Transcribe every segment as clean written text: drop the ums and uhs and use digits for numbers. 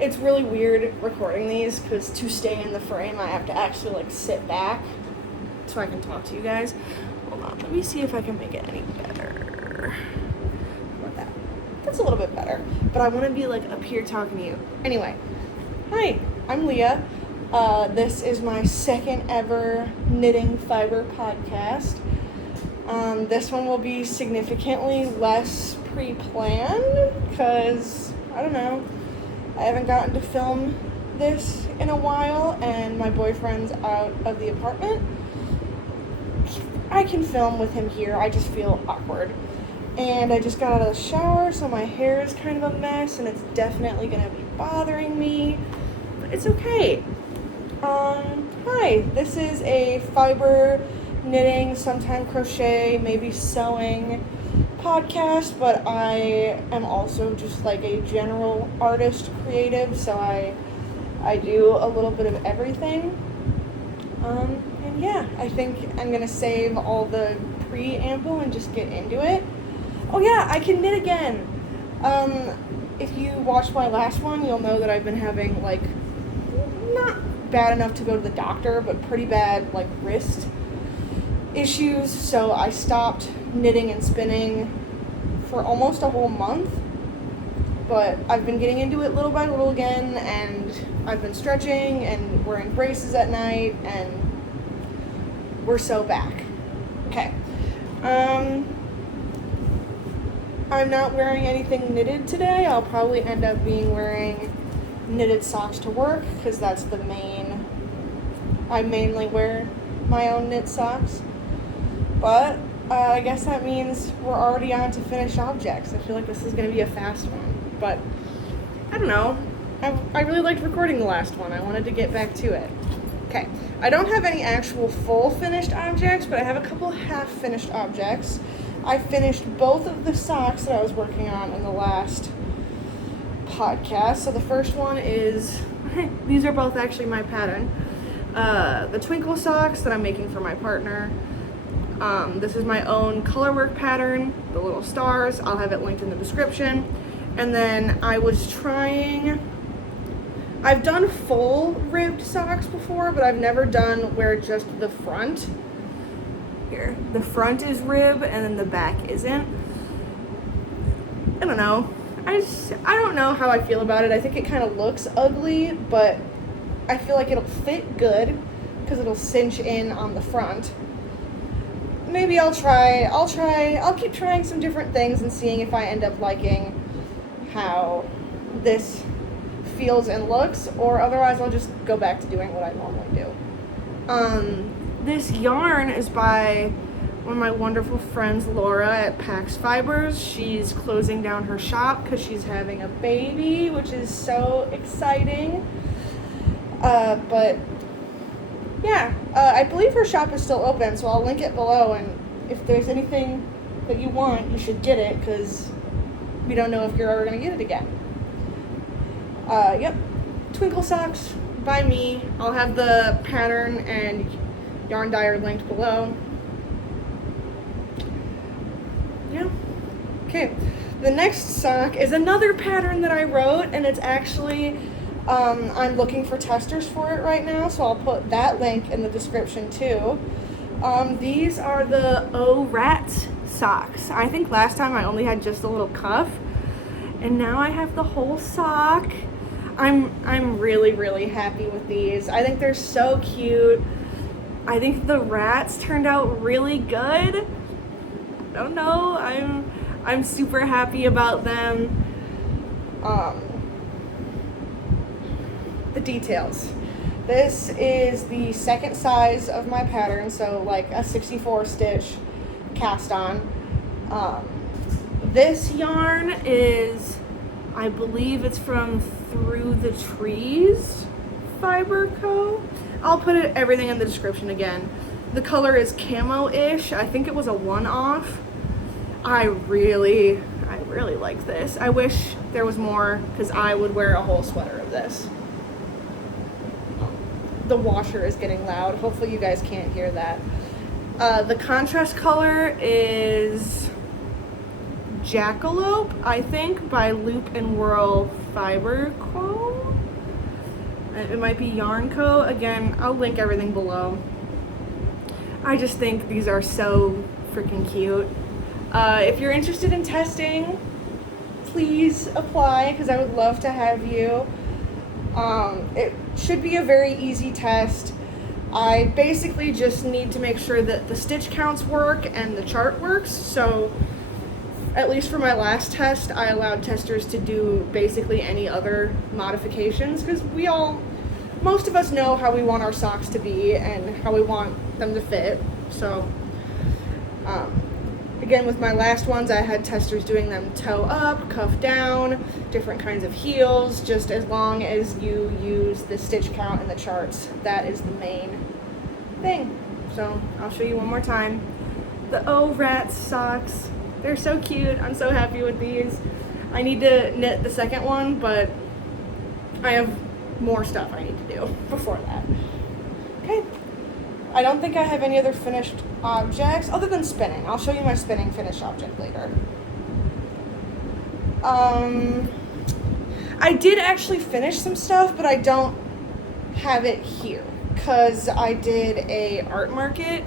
It's really weird recording these because to stay in the frame, I have to actually like sit back so I can talk to you guys. Hold on, let me see if I can make it any better. How about that? That's a little bit better, but I want to be like up here talking to you. Anyway, hi, I'm Leah. This is my second ever Knitting Fiber podcast. This one will be significantly less pre-planned because, I don't know, I haven't gotten to film this in a while and my boyfriend's out of the apartment. I can film with him here, I just feel awkward. And I just got out of the shower, so my hair is kind of a mess and it's definitely going to be bothering me, but it's okay. Hi, this is a fiber knitting, sometime crochet, maybe sewing podcast, but I am also just like a general artist creative, so I do a little bit of everything. And yeah, I think I'm gonna save all the preamble and just get into it. Oh yeah, I can knit again. If you watched my last one, you'll know that I've been having like not bad enough to go to the doctor, but pretty bad like wrist issues, so I stopped knitting and spinning for almost a whole month, but I've been getting into it little by little again, and I've been stretching and wearing braces at night, and we're so back. Okay. I'm not wearing anything knitted today. I'll probably end up wearing knitted socks to work, because that's I mainly wear my own knit socks. But I guess that means we're already on to finished objects. I feel like this is going to be a fast one. But I don't know. I really liked recording the last one. I wanted to get back to it. Okay. I don't have any actual full finished objects, but I have a couple half finished objects. I finished both of the socks that I was working on in the last podcast. So the first one is, these are both actually my pattern. The twinkle socks that I'm making for my partner. This is my own colorwork pattern, the little stars. I'll have it linked in the description. And then I've done full ribbed socks before, but I've never done where just the front, here, the front is rib and then the back isn't. I don't know. I don't know how I feel about it. I think it kind of looks ugly, but I feel like it'll fit good because it'll cinch in on the front. Maybe I'll keep trying some different things and seeing if I end up liking how this feels and looks, or otherwise I'll just go back to doing what I normally do. This yarn is by one of my wonderful friends, Laura at Pax Fibers. She's closing down her shop because she's having a baby, which is so exciting. But yeah, I believe her shop is still open, so I'll link it below, and if there's anything that you want, you should get it, because we don't know if you're ever going to get it again. Yep, twinkle socks by me. I'll have the pattern and yarn dyer linked below. Yeah. Okay, the next sock is another pattern that I wrote, and it's actually I'm looking for testers for it right now, so I'll put that link in the description too. These are the O Rat socks. I think last time I only had just a little cuff, and now I have the whole sock. I'm really, really happy with these. I think they're so cute. I think the rats turned out really good. I don't know. I'm super happy about them. The details. This is the second size of my pattern, so like a 64 stitch cast on. This yarn is, I believe it's from Through the Trees Fiber Co. I'll put everything in the description again. The color is camo-ish. I think it was a one-off. I really like this. I wish there was more, because I would wear a whole sweater of this. The washer is getting loud. Hopefully you guys can't hear that. The contrast color is Jackalope, I think, by Loop and Whirl Fiber Co. It might be Yarn Co. Again, I'll link everything below. I just think these are so freaking cute. If you're interested in testing, please apply because I would love to have you. It should be a very easy test. I basically just need to make sure that the stitch counts work and the chart works. So at least for my last test, I allowed testers to do basically any other modifications because most of us know how we want our socks to be and how we want them to fit. So again, with my last ones, I had testers doing them toe up, cuff down, different kinds of heels, just as long as you use the stitch count and the charts. That is the main thing. So I'll show you one more time. The Oh Rats socks. They're so cute. I'm so happy with these. I need to knit the second one, but I have more stuff I need to do before that. Okay. I don't think I have any other finished objects other than spinning. I'll show you my spinning finished object later. I did actually finish some stuff, but I don't have it here because I did a art market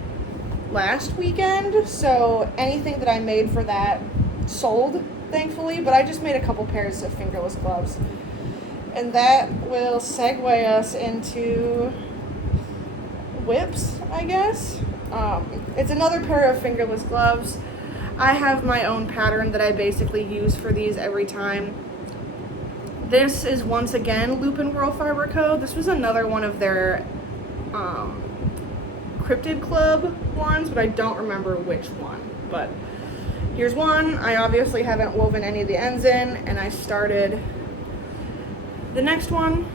last weekend, so anything that I made for that sold, thankfully, but I just made a couple pairs of fingerless gloves. And that will segue us into whips, I guess. It's another pair of fingerless gloves. I have my own pattern that I basically use for these every time. This is once again Loop and Whirl Fiber Co. This was another one of their Cryptid Club ones, but I don't remember which one. But here's one. I obviously haven't woven any of the ends in, and I started the next one.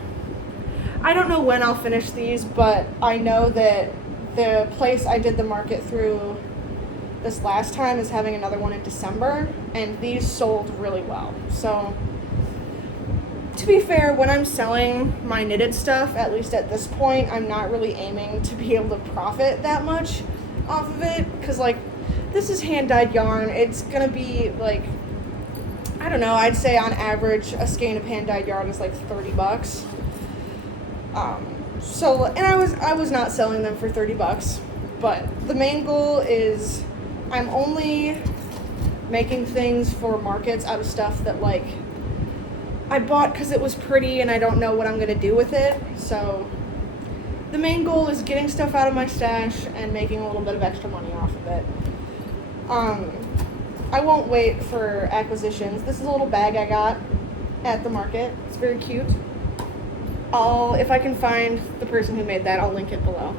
I don't know when I'll finish these, but I know that the place I did the market through this last time is having another one in December, and these sold really well. So to be fair, when I'm selling my knitted stuff, at least at this point, I'm not really aiming to be able to profit that much off of it, because like this is hand-dyed yarn. It's gonna be like, I don't know, I'd say on average a skein of hand-dyed yarn is like $30. And I was not selling them for $30, but the main goal is I'm only making things for markets out of stuff that like I bought because it was pretty and I don't know what I'm gonna do with it. So the main goal is getting stuff out of my stash and making a little bit of extra money off of it. I won't wait for acquisitions. This is a little bag I got at the market. It's very cute. If I can find the person who made that, I'll link it below.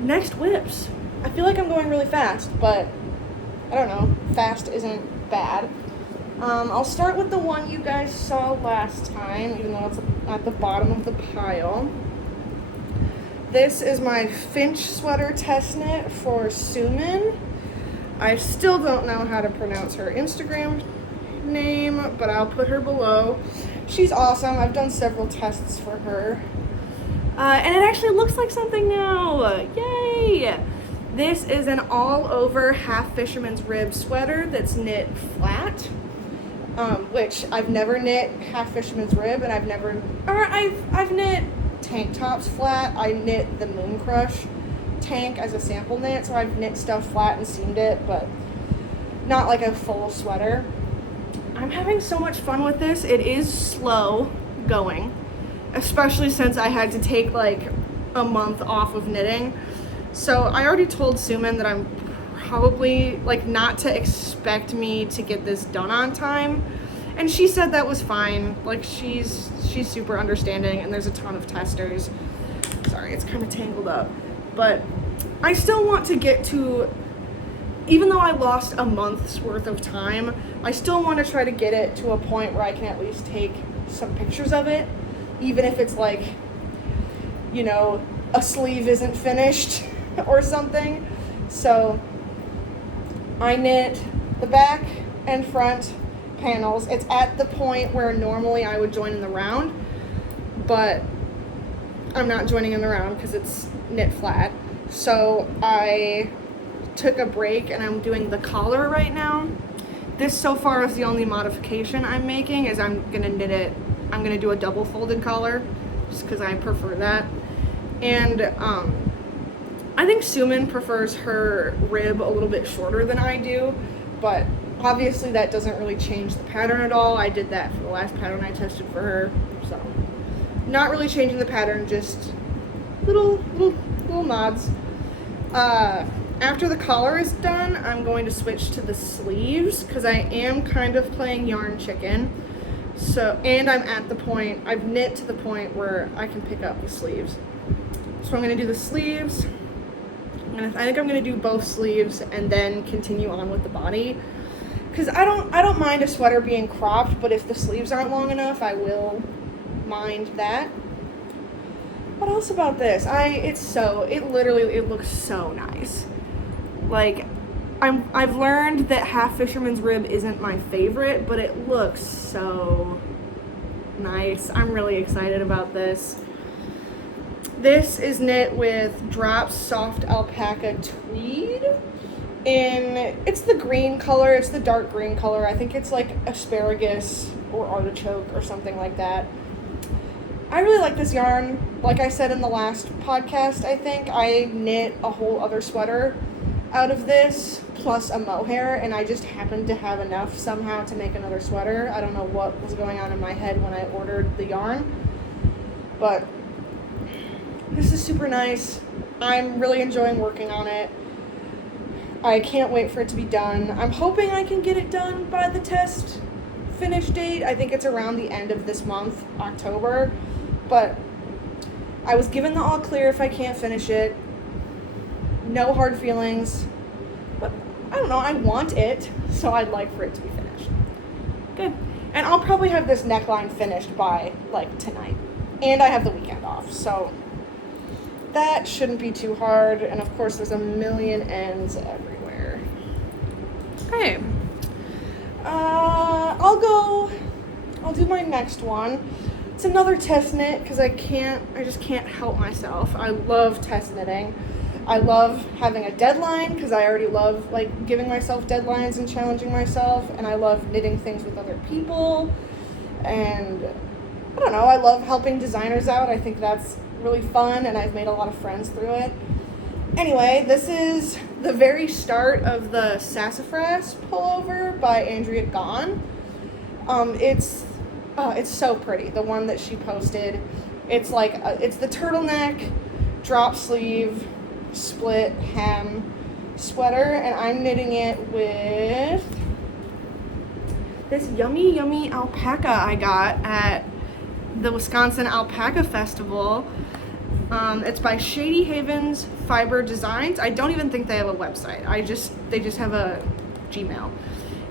Next, whips. I feel like I'm going really fast, but I don't know. Fast isn't bad. I'll start with the one you guys saw last time, even though it's at the bottom of the pile. This is my Finch sweater test knit for Suman. I still don't know how to pronounce her Instagram name, but I'll put her below. She's awesome. I've done several tests for her. And it actually looks like something now. Yay! This is an all-over half fisherman's rib sweater that's knit flat, which I've never knit half fisherman's rib, and I've knit tank tops flat. I knit the Moon Crush tank as a sample knit, so I've knit stuff flat and seamed it, but not like a full sweater. I'm having so much fun with this. It is slow going, especially since I had to take like a month off of knitting. So I already told Suman that I'm probably like not to expect me to get this done on time, and she said that was fine. Like she's super understanding, and there's a ton of testers. Sorry, it's kind of tangled up, but I still want to get to, even though I lost a month's worth of time, I still want to try to get it to a point where I can at least take some pictures of it, even if it's like, you know, a sleeve isn't finished or something. So I knit the back and front panels. It's at the point where normally I would join in the round, but I'm not joining in the round because it's knit flat. So I took a break and I'm doing the collar right now. This so far is the only modification I'm making, is I'm gonna knit it I'm going to do a double folded collar just because I prefer that. And I think Suman prefers her rib a little bit shorter than I do, but obviously that doesn't really change the pattern at all. I did that for the last pattern I tested for her, so not really changing the pattern, just little nods. After the collar is done, I'm going to switch to the sleeves because I am kind of playing yarn chicken. So, and I'm at the point, I've knit to the point where I can pick up the sleeves. So I'm going to do the sleeves. I think I'm going to do both sleeves and then continue on with the body. Because I don't mind a sweater being cropped, but if the sleeves aren't long enough, I will mind that. What else about this? It looks so nice. Like, I've learned that half fisherman's rib isn't my favorite, but it looks so nice. I'm really excited about this. This is knit with Drops Soft Alpaca Tweed. It's the green color, it's the dark green color. I think it's like asparagus or artichoke or something like that. I really like this yarn. Like I said in the last podcast, I think I knit a whole other sweater out of this, plus a mohair, and I just happened to have enough somehow to make another sweater. I don't know what was going on in my head when I ordered the yarn, but this is super nice. I'm really enjoying working on it. I can't wait for it to be done. I'm hoping I can get it done by the test finish date. I think it's around the end of this month, October, but I was given the all clear if I can't finish it. No hard feelings, but I don't know, I want it, so I'd like for it to be finished. Good. And I'll probably have this neckline finished by, like, tonight. And I have the weekend off, so that shouldn't be too hard. And of course, there's a million ends everywhere. Okay. I'll do my next one. It's another test knit, because I just can't help myself. I love test knitting. I love having a deadline because I already love like giving myself deadlines and challenging myself, and I love knitting things with other people, and I don't know, I love helping designers out. I think that's really fun, and I've made a lot of friends through it. Anyway, this is the very start of the Sassafras pullover by Andrea Gahn. It's so pretty, the one that she posted. It's like it's the turtleneck, drop sleeve, split hem sweater, and I'm knitting it with this yummy alpaca I got at the Wisconsin Alpaca Festival. It's by Shady Havens Fiber Designs. I don't even think they have a website. They just have a Gmail.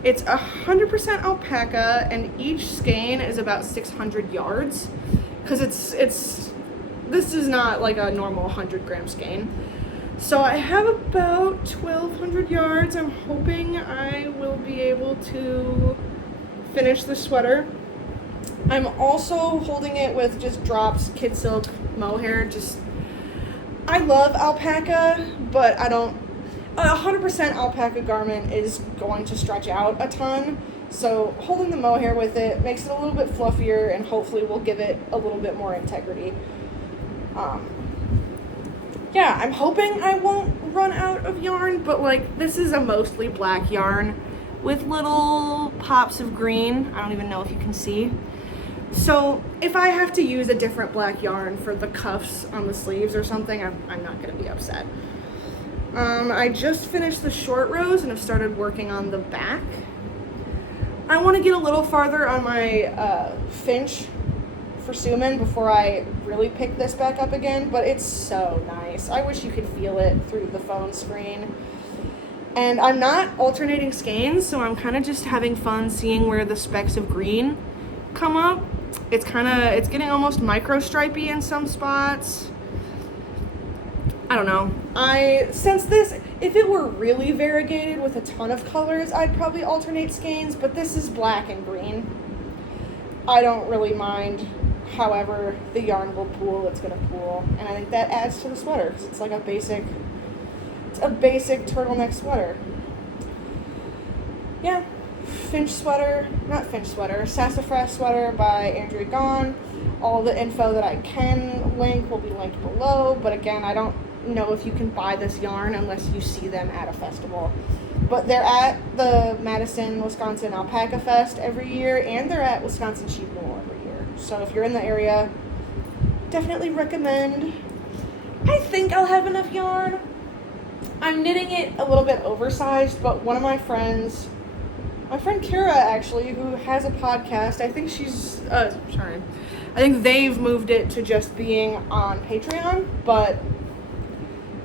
It's 100% alpaca, and each skein is about 600 yards, because this is not like a normal 100-gram skein. So I have about 1,200 yards. I'm hoping I will be able to finish the sweater. I'm also holding it with just Drops Kid Silk mohair. I love alpaca, but I don't. A 100% alpaca garment is going to stretch out a ton. So holding the mohair with it makes it a little bit fluffier, and hopefully will give it a little bit more integrity. Yeah, I'm hoping I won't run out of yarn, but like this is a mostly black yarn with little pops of green. I don't even know if you can see. So if I have to use a different black yarn for the cuffs on the sleeves or something, I'm not going to be upset. I just finished the short rows and have started working on the back. I want to get a little farther on my Finch for Suman before I really pick this back up again, but it's so nice. I wish you could feel it through the phone screen. And I'm not alternating skeins, so I'm kind of just having fun seeing where the specks of green come up. It's getting almost micro stripey in some spots. I don't know. If it were really variegated with a ton of colors, I'd probably alternate skeins, but this is black and green. I don't really mind. However the yarn will pool, it's going to pool. And I think that adds to the sweater, because it's like a basic turtleneck sweater. Yeah, Sassafras sweater by Andrea Gahn. All the info that I can link will be linked below, but again, I don't know if you can buy this yarn unless you see them at a festival. But they're at the Madison, Wisconsin Alpaca Fest every year, and they're at Wisconsin Sheep Wool every year. So if you're in the area, definitely recommend. I think I'll have enough yarn. I'm knitting it a little bit oversized, but one of my friend Kira actually, who has a podcast, I think they've moved it to just being on Patreon, but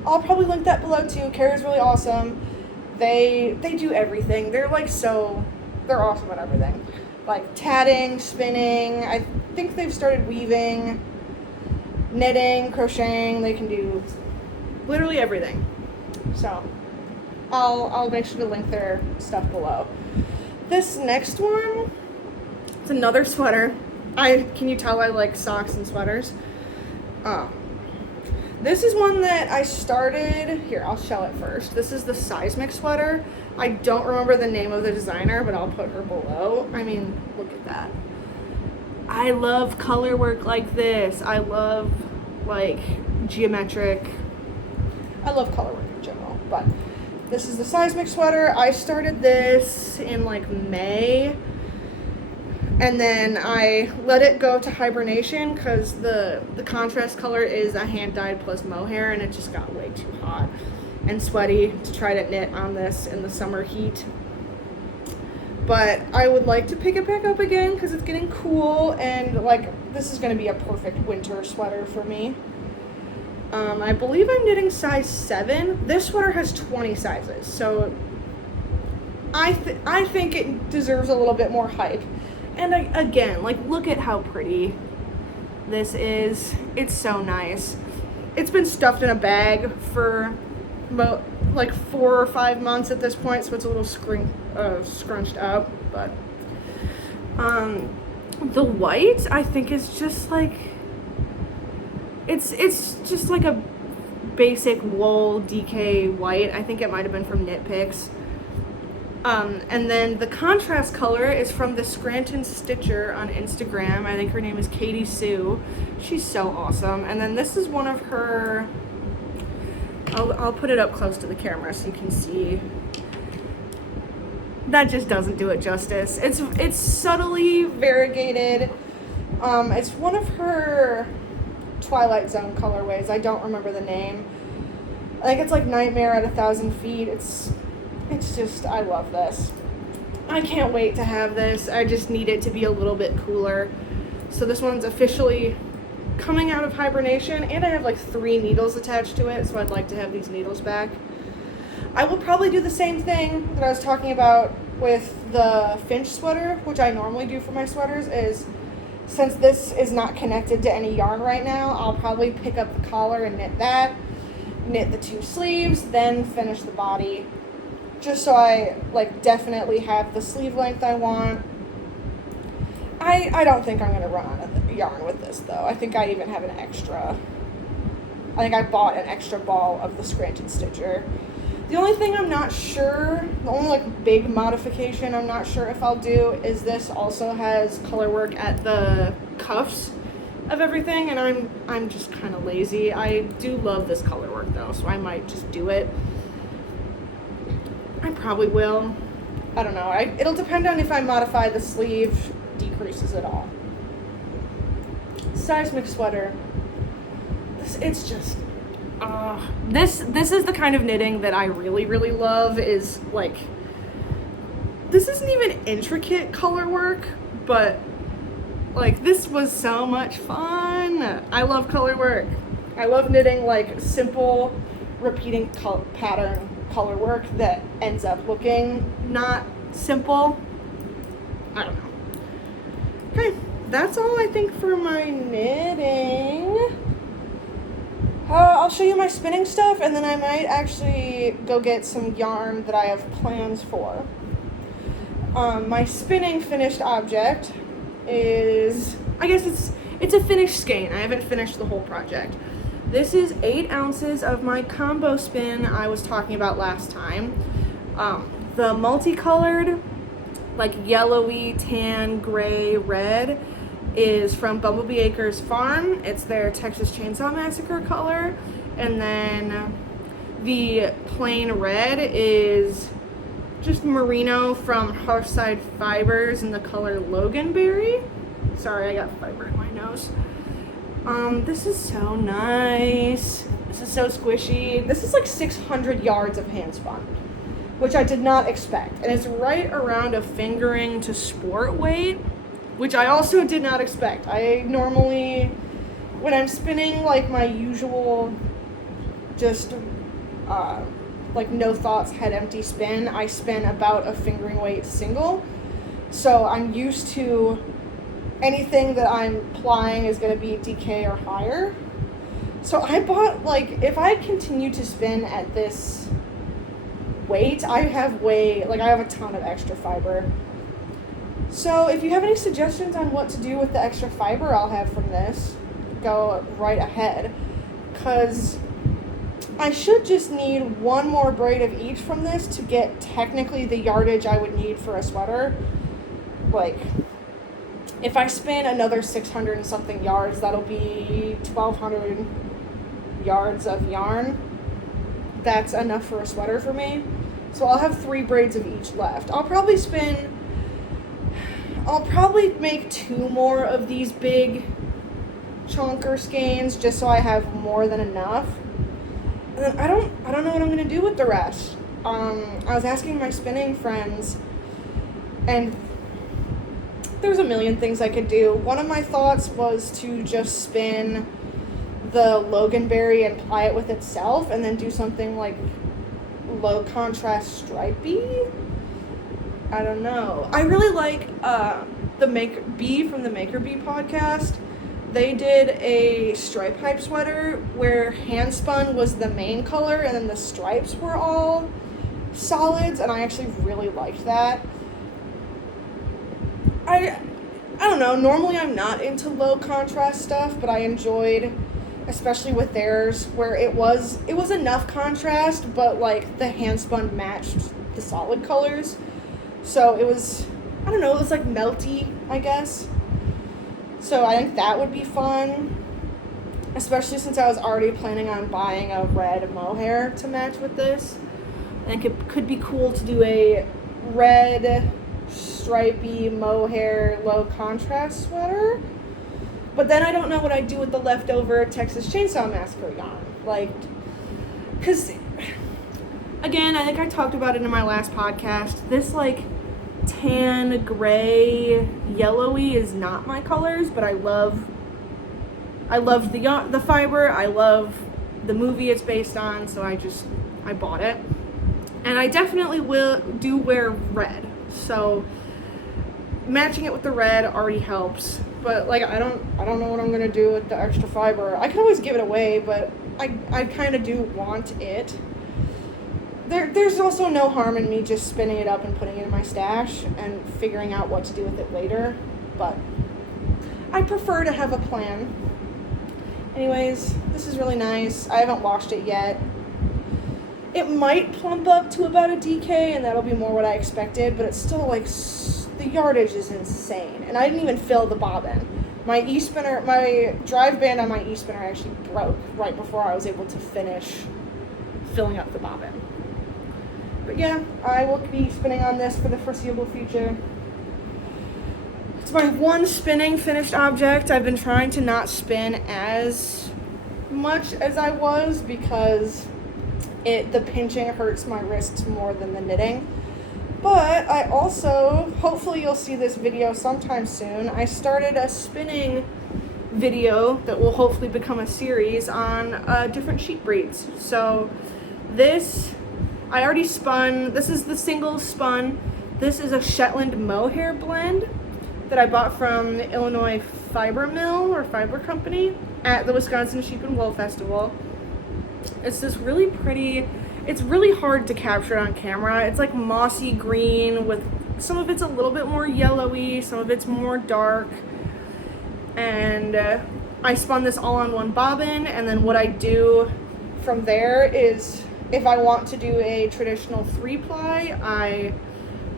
I'll probably link that below too. Kira's really awesome. They do everything. They're awesome at everything. Like tatting, spinning, I think they've started weaving, knitting, crocheting. They can do literally everything. So I'll make sure to link their stuff below. This next one, it's another sweater. Can you tell I like socks and sweaters? This is one that I started, here, I'll show it first. This is the Seismic sweater. I don't remember the name of the designer, but I'll put her below. I mean, look at that. I love color work like this. I love geometric. I love color work in general, but this is the Seismic sweater. I started this in May, and then I let it go to hibernation because the contrast color is a hand-dyed plus mohair, and it just got way too hot and sweaty to try to knit on this in the summer heat. But I would like to pick it back up again because it's getting cool, and this is going to be a perfect winter sweater for me. I believe I'm knitting size 7. This sweater has 20 sizes, so I think it deserves a little bit more hype. And again, look at how pretty this is. It's so nice. It's been stuffed in a bag for 4 or 5 months at this point, so it's a little scrunched up. But the white, I think, is just it's just like a basic wool DK white. I think it might have been from Knit Picks. And then the contrast color is from the Scranton Stitcher on Instagram. I think her name is Katie Sue. She's so awesome. And then this is one of her, I'll put it up close to the camera so you can see. That just doesn't do it justice. It's subtly variegated. It's one of her Twilight Zone colorways. I don't remember the name. I think it's Nightmare at 1,000 Feet. It's just, I love this. I can't wait to have this. I just need it to be a little bit cooler. So this one's officially coming out of hibernation, and I have 3 needles attached to it, so I'd like to have these needles back. I will probably do the same thing that I was talking about with the Finch sweater, which I normally do for my sweaters, is since this is not connected to any yarn right now, I'll probably pick up the collar and knit that, knit the 2 sleeves, then finish the body. Just so I definitely have the sleeve length I want. I don't think I'm gonna run out of yarn with this though. I think I even have an extra. I think I bought an extra ball of the Scranton Stitcher. The only thing I'm not sure, the only big modification I'm not sure if I'll do is this also has color work at the cuffs of everything, and I'm just kind of lazy. I do love this color work though, so I might just do it. I probably will. I don't know. It'll depend on if I modify the sleeve decreases at all. Seismic sweater. This is the kind of knitting that I really, really love. Is this isn't even intricate color work, but this was so much fun. I love color work. I love knitting simple, repeating pattern color work that ends up looking not simple. I don't know. Okay, that's all I think for my knitting. I'll show you my spinning stuff, and then I might actually go get some yarn that I have plans for. My spinning finished object is, I guess it's a finished skein. I haven't finished the whole project. This is 8 ounces of my combo spin I was talking about last time. The multicolored like yellowy, tan, gray, red is from Bumblebee Acres Farm. It's their Texas Chainsaw Massacre color. And then the plain red is just merino from Hearthside Fibers in the color Loganberry. Sorry, I got fiber in my nose. This is so nice. This is so squishy. This is like 600 yards of hand spun, which I did not expect. And it's right around a fingering to sport weight, which I also did not expect. I normally, when I'm spinning like my usual, just like no thoughts, head empty spin, I spin about a fingering weight single. So I'm used to anything that I'm plying is going to be DK or higher. So I bought, like, if I continue to spin at this weight, I have a ton of extra fiber. So if you have any suggestions on what to do with the extra fiber I'll have from this, go right ahead. Because I should just need one more braid of each from this to get technically the yardage I would need for a sweater. Like, if I spin another 600 and something yards, that'll be 1,200 yards of yarn. That's enough for a sweater for me. So I'll have 3 braids of each left. I'll probably make 2 more of these big chunker skeins just so I have more than enough. And then I don't know what I'm gonna do with the rest. I was asking my spinning friends, and there's a million things I could do. One of my thoughts was to just spin the Loganberry and ply it with itself, and then do something like low contrast stripey. I don't know. I really like the Bee from the Maker Bee podcast. They did a stripe hype sweater where hand spun was the main color and then the stripes were all solids, and I actually really liked that. I don't know, normally I'm not into low contrast stuff, but I enjoyed, especially with theirs, where it was enough contrast, but like the hand spun matched the solid colors. So it was, I don't know, it was like melty, I guess. So I think that would be fun, especially since I was already planning on buying a red mohair to match with this. I think it could be cool to do a red stripey mohair low contrast sweater. But then I don't know what I'd do with the leftover Texas Chainsaw Massacre yarn. Like, because, again, I think I talked about it in my last podcast. This, like, tan, gray, yellowy is not my colors, but I love the fiber. I love the movie it's based on, so I bought it. And I definitely do wear red. So matching it with the red already helps. But like I don't know what I'm gonna do with the extra fiber. I can always give it away, but I kind of do want it. There's also no harm in me just spinning it up and putting it in my stash and figuring out what to do with it later. But I prefer to have a plan. Anyways, this is really nice. I haven't washed it yet. It might plump up to about a DK, and that'll be more what I expected, but it's still like, the yardage is insane. And I didn't even fill the bobbin. My drive band on my e-spinner actually broke right before I was able to finish filling up the bobbin. But yeah, I will be spinning on this for the foreseeable future. It's my one spinning finished object. I've been trying to not spin as much as I was because the pinching hurts my wrists more than the knitting. But I also, hopefully you'll see this video sometime soon, I started a spinning video that will hopefully become a series on different sheep breeds. So this, I already spun, this is the single spun. This is a Shetland mohair blend that I bought from the Illinois Fiber Mill or Fiber Company at the Wisconsin Sheep and Wool Festival. It's this really pretty, it's really hard to capture on camera. It's like mossy green with, some of it's a little bit more yellowy, some of it's more dark. And I spun this all on one bobbin, and then what I do from there is, if I want to do a traditional 3-ply, I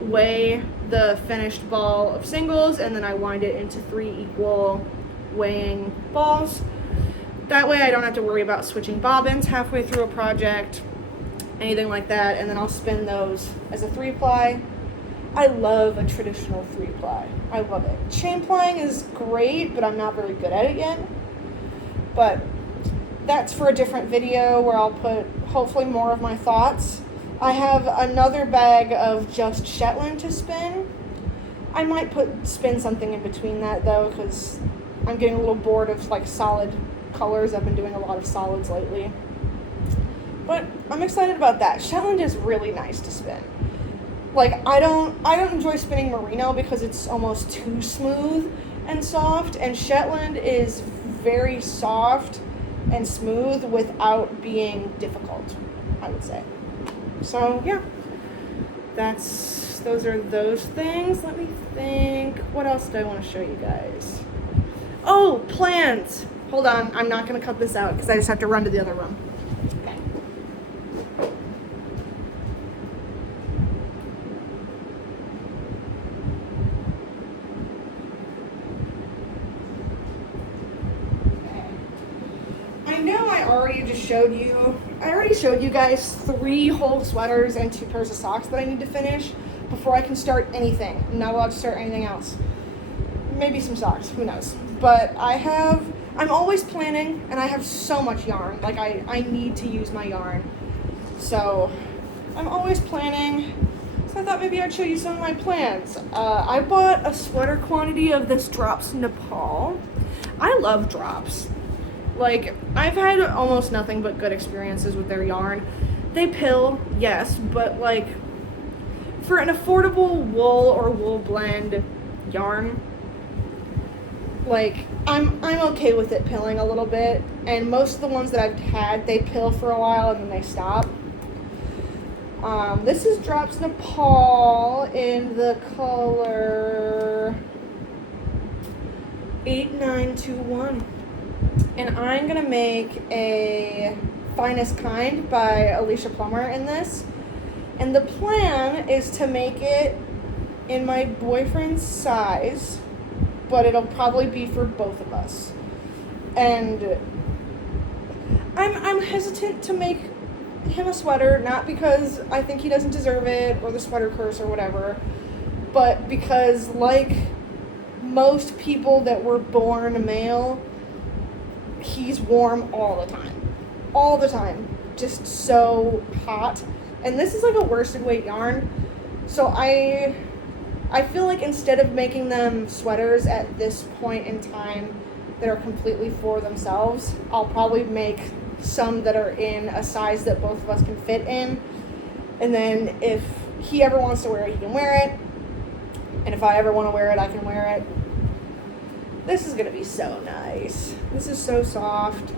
weigh the finished ball of singles, and then I wind it into 3 equal weighing balls. That way I don't have to worry about switching bobbins halfway through a project, anything like that, and then I'll spin those as a 3-ply. I love a traditional 3-ply. I love it. Chain plying is great, but I'm not very good at it yet. But that's for a different video where I'll put hopefully more of my thoughts. I have another bag of just Shetland to spin. I might spin something in between that though, because I'm getting a little bored of like solid colors. I've been doing a lot of solids lately. But I'm excited about that. Shetland is really nice to spin. Like I don't enjoy spinning merino because it's almost too smooth and soft, and Shetland is very soft and smooth without being difficult, I would say. So yeah, those are those things. Let me think. What else do I want to show you guys? Oh, plans. Hold on. I'm not going to cut this out because I just have to run to the other room. Okay. I know I already showed you guys 3 whole sweaters and 2 pairs of socks that I need to finish before I can start anything. I'm not allowed to start anything else. Maybe some socks, who knows. But I'm always planning, and I have so much yarn. Like, I need to use my yarn. So, I'm always planning. So I thought maybe I'd show you some of my plans. I bought a sweater quantity of this Drops Nepal. I love Drops. Like, I've had almost nothing but good experiences with their yarn. They pill, yes, but like, for an affordable wool or wool blend yarn, like, I'm okay with it pilling a little bit, and most of the ones that I've had, they pill for a while and then they stop. This is Drops Nepal in the color 8921. And I'm going to make a Finest Kind by Alicia Plummer in this. And the plan is to make it in my boyfriend's size, but it'll probably be for both of us. And I'm hesitant to make him a sweater, not because I think he doesn't deserve it or the sweater curse or whatever, but because, like most people that were born male, he's warm all the time, just so hot. And this is like a worsted weight yarn, so I feel like instead of making them sweaters at this point in time that are completely for themselves, I'll probably make some that are in a size that both of us can fit in, and then if he ever wants to wear it, he can wear it, and if I ever want to wear it, I can wear it. This is gonna be so nice. This is so soft.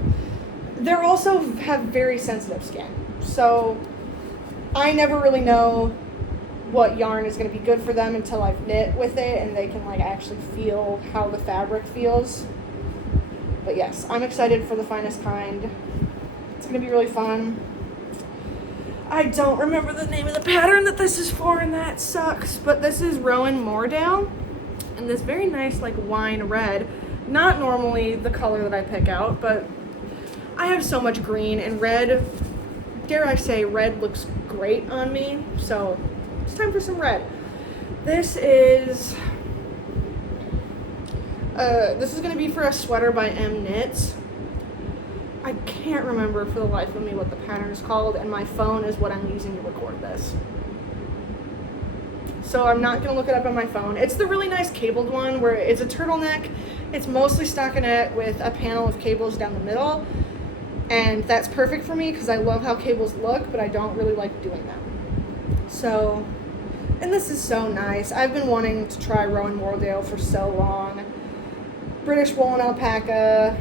They also have very sensitive skin, so I never really know what yarn is gonna be good for them until I've knit with it and they can like actually feel how the fabric feels. But yes, I'm excited for the Finest Kind. It's gonna be really fun. I don't remember the name of the pattern that this is for, and that sucks, but this is Rowan Moordale. And this very nice like wine red, not normally the color that I pick out, but I have so much green, and red, dare I say, red looks great on me, so it's time for some red. This is going to be for a sweater by M Knits. I can't remember for the life of me what the pattern is called, and my phone is what I'm using to record this. So I'm not going to look it up on my phone. It's the really nice cabled one where it's a turtleneck. It's mostly stockinette with a panel of cables down the middle. And that's perfect for me because I love how cables look, but I don't really like doing them. So, and this is so nice. I've been wanting to try Rowan Moordale for so long. British wool and alpaca.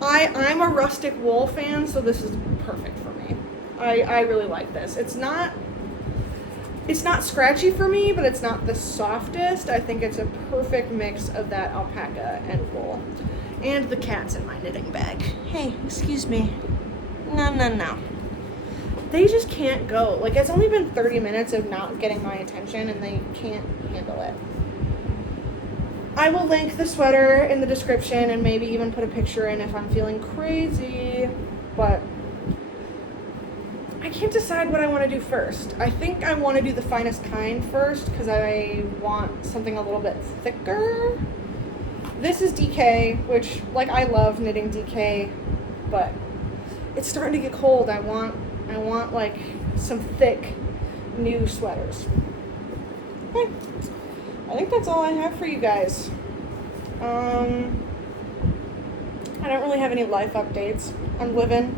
I'm a rustic wool fan, so this is perfect for me. I really like this. It's not scratchy for me, but it's not the softest. I think it's a perfect mix of that alpaca and wool. And the cat's in my knitting bag. Hey, excuse me. No. they just can't go. Like, it's only been 30 minutes of not getting my attention, and they can't handle it. I will link the sweater in the description and maybe even put a picture in if I'm feeling crazy, but I can't decide what I want to do first. I think I want to do the finest kind first because I want something a little bit thicker. This is DK, which, like, I love knitting DK, but it's starting to get cold. I want like some thick new sweaters. Okay. I think that's all I have for you guys. I don't really have any life updates. I'm living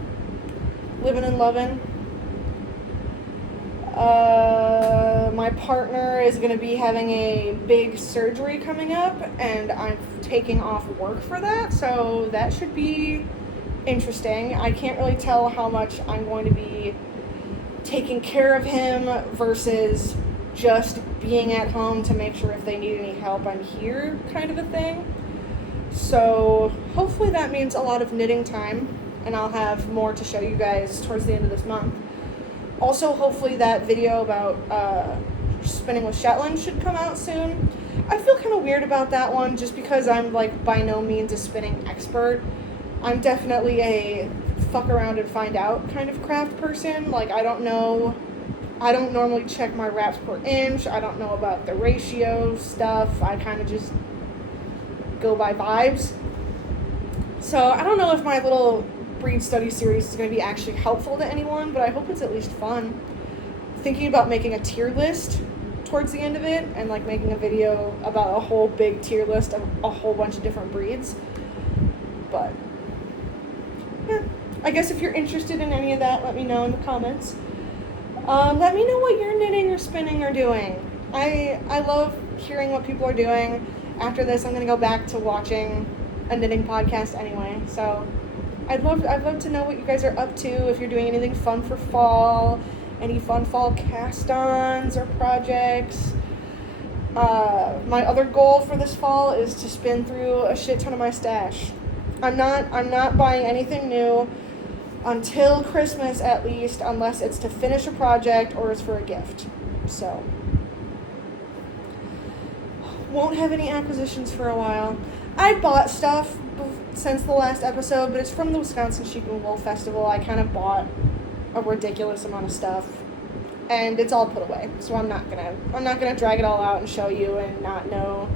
and loving. My partner is going to be having a big surgery coming up, and I'm taking off work for that, so that should be interesting. I can't really tell how much I'm going to be taking care of him versus just being at home to make sure if they need any help I'm here kind of a thing. So hopefully that means a lot of knitting time, and I'll have more to show you guys towards the end of this month. Also, hopefully that video about spinning with Shetland should come out soon. I feel kind of weird about that one just because I'm like by no means a spinning expert. I'm definitely a fuck around and find out kind of craft person. Like, I don't normally check my wraps per inch. I don't know about the ratio stuff. I kind of just go by vibes. So I don't know if my little breed study series is going to be actually helpful to anyone, but I hope it's at least fun. Thinking about making a tier list towards the end of it and like making a video about a whole big tier list of a whole bunch of different breeds. But yeah, I guess if you're interested in any of that, let me know in the comments. Let me know what you're knitting or spinning or doing. I love hearing what people are doing. After this, I'm going to go back to watching a knitting podcast anyway. So I'd love to know what you guys are up to, if you're doing anything fun for fall, any fun fall cast-ons or projects. My other goal for this fall is to spin through a shit ton of my stash. I'm not buying anything new until Christmas at least, unless it's to finish a project or it's for a gift. So won't have any acquisitions for a while. I bought stuff since the last episode, but it's from the Wisconsin Sheep and Wool Festival. I kind of bought a ridiculous amount of stuff, and it's all put away. So I'm not gonna drag it all out and show you and not know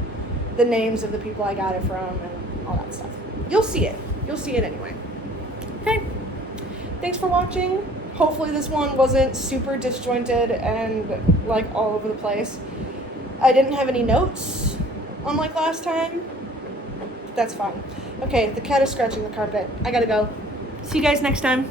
the names of the people I got it from and all that stuff. You'll see it anyway. Okay. Thanks for watching. Hopefully this one wasn't super disjointed and like all over the place. I didn't have any notes, unlike last time. That's fine. Okay, the cat is scratching the carpet. I gotta go. See you guys next time.